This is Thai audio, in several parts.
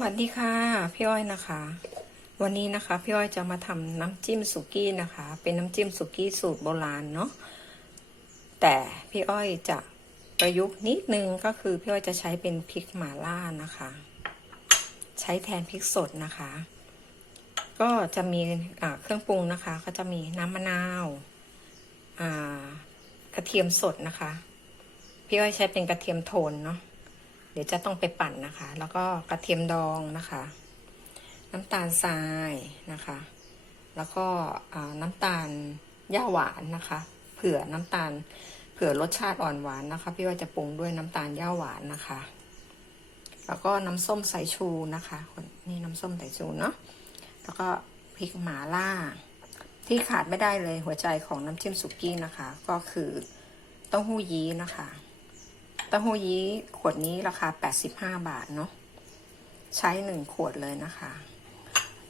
สดีค่ะพี่อ้อยนะคะ วันนี้นะคะพี่อ้อยจะมาทำน้ำจิ้มสุกี้นะคะ เป็นน้ำจิ้มสุกี้สูตรโบราณเนาะแต่พี่อ้อยจะประยุกต์นิดนึงก็คือพี่อ้อยจะใช้เป็นพริกหม่าล่านะคะ ใช้แทนพริกสดนะคะ ก็จะมีเครื่องปรุงนะคะ ก็จะมีน้ำมะนาวกระเทียมสดนะคะ พี่อ้อยใช้เป็นกระเทียมโทนเนาะ เดี๋ยวจะต้องไปปั่นนะคะ แล้วก็กระเทียมดองนะคะ น้ำตาลทรายนะคะ แล้วก็น้ำตาลย่าหวานนะคะ เผื่อน้ำตาลเผื่อรสชาติอ่อนหวานนะคะ พี่ว่าจะปรุงด้วยน้ำตาลย่าหวานนะคะ แล้วก็น้ำส้มสายชูนะคะนี่น้ำส้มสายชูเนาะแล้วก็พริกหมาล่า ที่ขาดไม่ได้เลยหัวใจของน้ำจิ้มสุกี้นะคะ ก็คือเต้าหู้ยี้นะคะ ต้าหู้ยี้ขวดนี้ราคา 85 บาทเนาะใช้หนึ่งขวดเลยนะคะ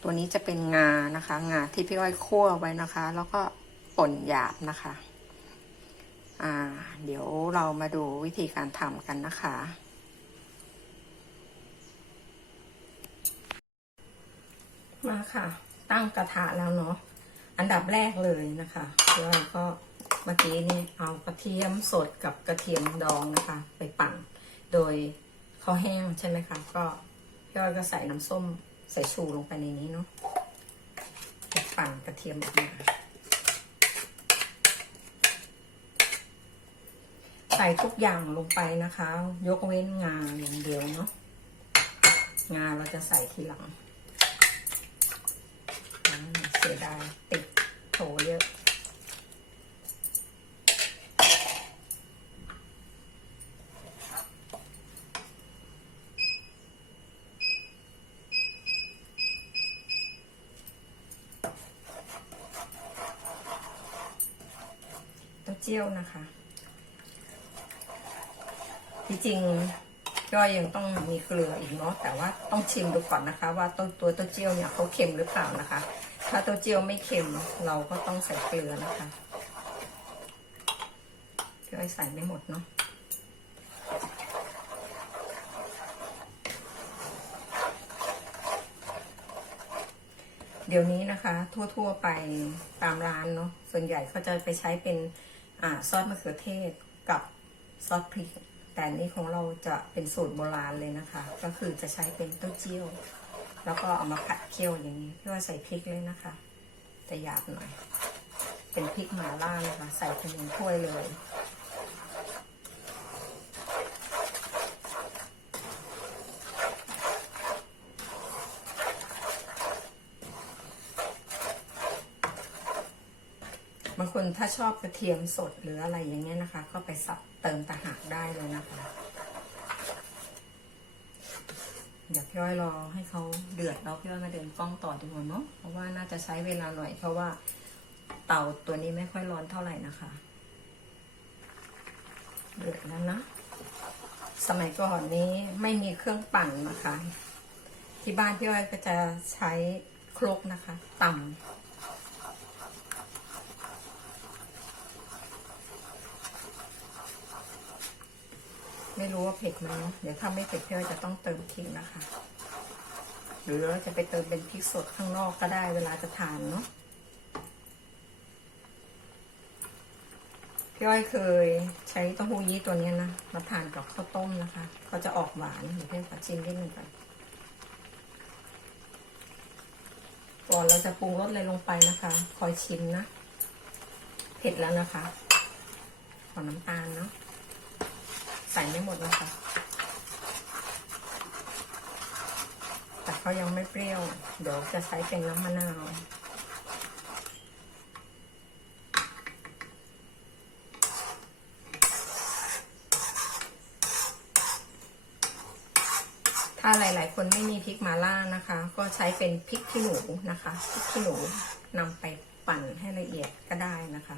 ตัวนี้จะเป็นงานะคะ งาที่พี่อ้อยคั่วไว้นะคะ แล้วก็ป่นหยาบนะคะ อ่า เดี๋ยวเรามาดูวิธีการทำกันนะคะ มาค่ะ ตั้งกระทะแล้วเนาะ อันดับแรกเลยนะคะพี่อ้อยก็ เมื่อกี้นี่เอากระเทียมสดกับกระเทียมดองนะคะ ไปปั่น โดยเขาแห้งใช่ไหมคะ ก็พี่อ้อยก็ใส่น้ำส้มใส่ชูลงไปในนี้เนาะปั่นกระเทียมออกมาใส่ทุกอย่างลงไปนะคะ ยกเว้นงาอย่างเดียวเนาะงาเราจะใส่ทีหลังเสียดายติดโถเยอะ เจียวนะคะที่จริงก็ยังต้องมีเกลืออีกเนาะแต่ว่าต้องชิมดูก่อนนะคะ ว่าต้นตัวเต้าเจี้ยวเนี่ยเขาเค็มหรือเปล่านะคะ ถ้าเต้าเจี้ยวไม่เค็มเราก็ต้องใส่เกลือนะคะพี่อ้อยใส่ไม่หมดเนาะเดี๋ยวนี้นะคะ ทั่วๆไปตามร้านเนาะส่วนใหญ่เขาจะไปใช้เป็น อ่าซอสมะเขือเทศกับซอสพริก แต่นี้ของเราจะเป็นสูตรโบราณเลยนะคะ ก็คือจะใช้เป็นเต้าเจี้ยว แล้วก็เอามาผัดเคี่ยวอย่างนี้พี่ว่าใส่พริกเลยนะคะจะหยาบหน่อย เป็นพริกหม่าล่านะคะ ใส่เป็นหนึ่งถ้วยเลยางคนถ้าชอบกระเทียมสดหรืออะไรอย่างเงี้ยนะคะ ก็ไปสับเติมตะหากได้เลยนะคะ เดี๋ยวพี่อ้อยรอให้เขาเดือดแล้วพี่อ้อยมาเดินกล้องต่อดีกว่าเนาะเพราะว่าน่าจะใช้เวลาหน่อย เพราะว่าเตาตัวนี้ไม่ค่อยร้อนเท่าไหร่นะคะเดือดแล้วนะสมัยก่อนนี้ไม่มีเครื่องปั่นนะคะ ที่บ้านพี่อ้อยก็จะใช้ครกนะคะ ต่ำ ไม่รู้ว่าเผ็ดไหมเดี๋ยวถ้าไม่เผ็ดพี่อ้อยจะต้องเติมพริกนะคะ หรือเราจะไปเติมเป็นพริกสดข้างนอกก็ได้เวลาจะทานเนาะพี่อ้อยเคยใช้เต้าหู้ยี้ตัวนี้นะมาทานกับข้าวต้มนะคะเขาจะออกหวานเดี๋ยวพี่ขอชิมนิดนึงก่อนก่อนเราจะปรุงรสอะไรลงไปนะคะ คอยชิมนะ เผ็ดแล้วนะคะ ขอน้ำตาลเนาะ ใส่ไม่หมดนะคะแต่เขายังไม่เปรี้ยว เดี๋ยวจะใช้เป็นน้ำมะนาวถ้าหลาย ๆ คนไม่มีพริกมาล่านะคะ ก็ใช้เป็นพริกขี้หนูนะคะพริกขี้หนูนำไปปั่นให้ละเอียดก็ได้นะคะ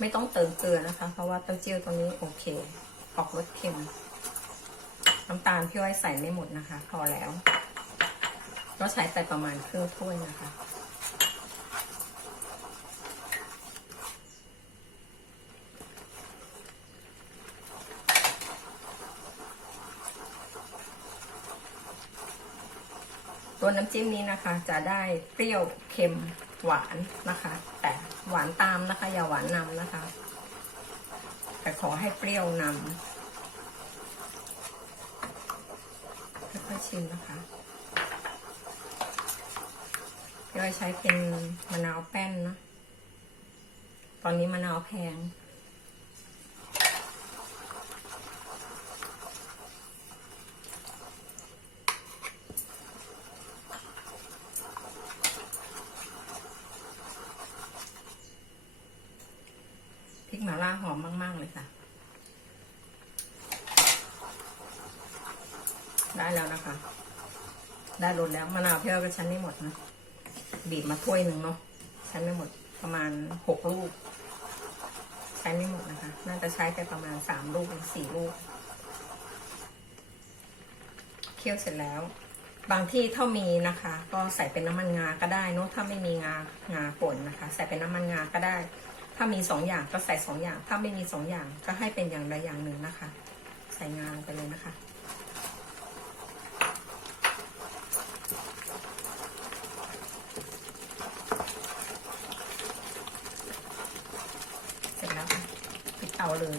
ไม่ต้องเติมเกลือนะคะ เพราะว่าเต้าเจี้ยวตัวนี้โอเค ออกรสเค็ม น้ำตาลพี่อ้อยใส่ไม่หมดนะคะ พอแล้วก็ใช้ไปประมาณครึ่งถ้วยนะคะ ตัวน้ำจิ้มนี้นะคะ จะได้เปรี้ยวเค็ม หวานนะคะ แต่หวานตามนะคะ อย่าหวานนำนะคะ แต่ขอให้เปรี้ยวนำค่อยๆชิมนะคะพี่อ้อยใช้เป็นมะนาวแป้นเนะ ตอนนี้มะนาวแพง หม่าล่าหอมมาก ๆ เลยค่ะ ได้แล้วนะคะ ได้รสแล้วมะนาวเพี่อ้ยก็ชั้นไม่หมดนะ บีบมาถ้วยหนึ่งเนาะใช้ไม่หมดประมาณหกลูก ใช้ไม่หมดนะคะ น่าจะใช้ไปประมาณสามลูกหรือสี่ลูก เคี่ยวเสร็จแล้ว บางที่ถ้ามีนะคะ ก็ใส่เป็นน้ำมันงาก็ได้เนอะถ้าไม่มีงางาป่นนะคะ ใส่เป็นน้ำมันงาก็ได้ ถ้ามีสองอย่างก็ใส่สองอย่าง ถ้าไม่มีสองอย่างก็ให้เป็นอย่างใดอย่างหนึ่งนะคะ ใส่งาลงไปเลยนะคะเสร็จแล้วค่ะปิดเตาเลย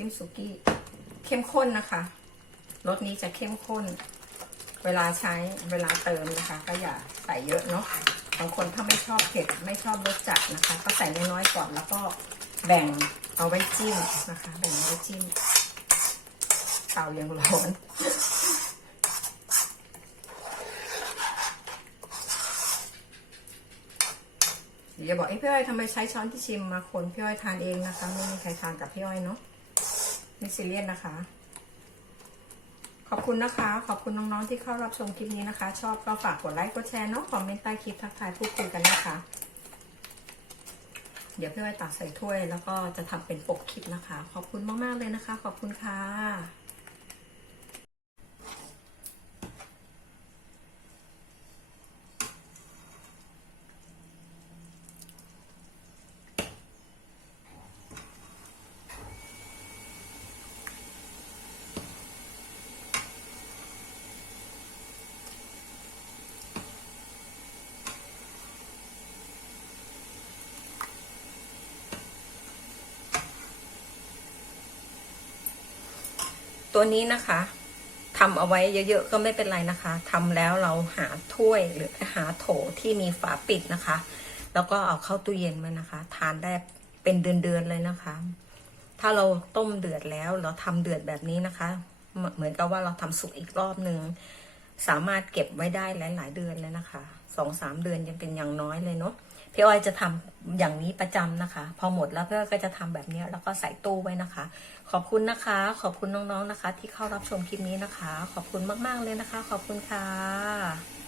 จิ้มสุกี้ เข้มข้นนะคะรสนี้จะเข้มข้น เวลาใช้เวลาเติมนะคะ ก็อย่าใส่เยอะเนาะบางคนถ้าไม่ชอบเผ็ดไม่ชอบรสจัดนะคะ ก็ใส่น้อยๆก่อนแล้วก็แบ่งเอาไว้จิ้มนะคะ แบ่งเอาไว้จิ้มเตายังร้อนอย่าบอกไอ้พี่อ้อยทำไมใช้ช้อนที่ชิมมาคนพี่อ้อยทานเองนะคะ ไม่มีใครทานกับพี่อ้อยเนาะ ไม่ซีเรียสนะคะ ขอบคุณนะคะ ขอบคุณน้องๆที่เข้ารับชมคลิปนี้นะคะ ชอบก็ฝากกดไลค์กดแชร์เนาะคอมเมนต์ใต้คลิปทักทายพูดคุยกันนะคะ เดี๋ยวพี่อ้อยตักใส่ถ้วย แล้วก็จะทำเป็นปกคลิปนะคะ ขอบคุณมากๆเลยนะคะ ขอบคุณค่ะ ตัวนี้นะคะทำเอาไว้เยอะๆก็ไม่เป็นไรนะคะทำแล้วเราหาถ้วยหรือหาโถที่มีฝาปิดนะคะ แล้วก็เอาเข้าตู้เย็นไว้นะคะ ทานได้เป็นเดือนๆเลยนะคะ ถ้าเราต้มเดือดแล้วเราทำเดือดแบบนี้นะคะเหมือนเหมือนกับว่าเราทำสุกอีกรอบหนึ่งสามารถเก็บไว้ได้หลาย ๆ เดือนเลยนะคะสองสามเดือนยังเป็นอย่างน้อยเลยเนาะ พี่อ้อยจะทำอย่างนี้ประจำนะคะ พอหมดแล้วพี่อ้อยก็จะทำแบบนี้แล้วก็ใส่ตู้ไว้นะคะ ขอบคุณนะคะ ขอบคุณน้องๆนะคะ ที่เข้ารับชมคลิปนี้นะคะ ขอบคุณมากๆเลยนะคะ ขอบคุณค่ะ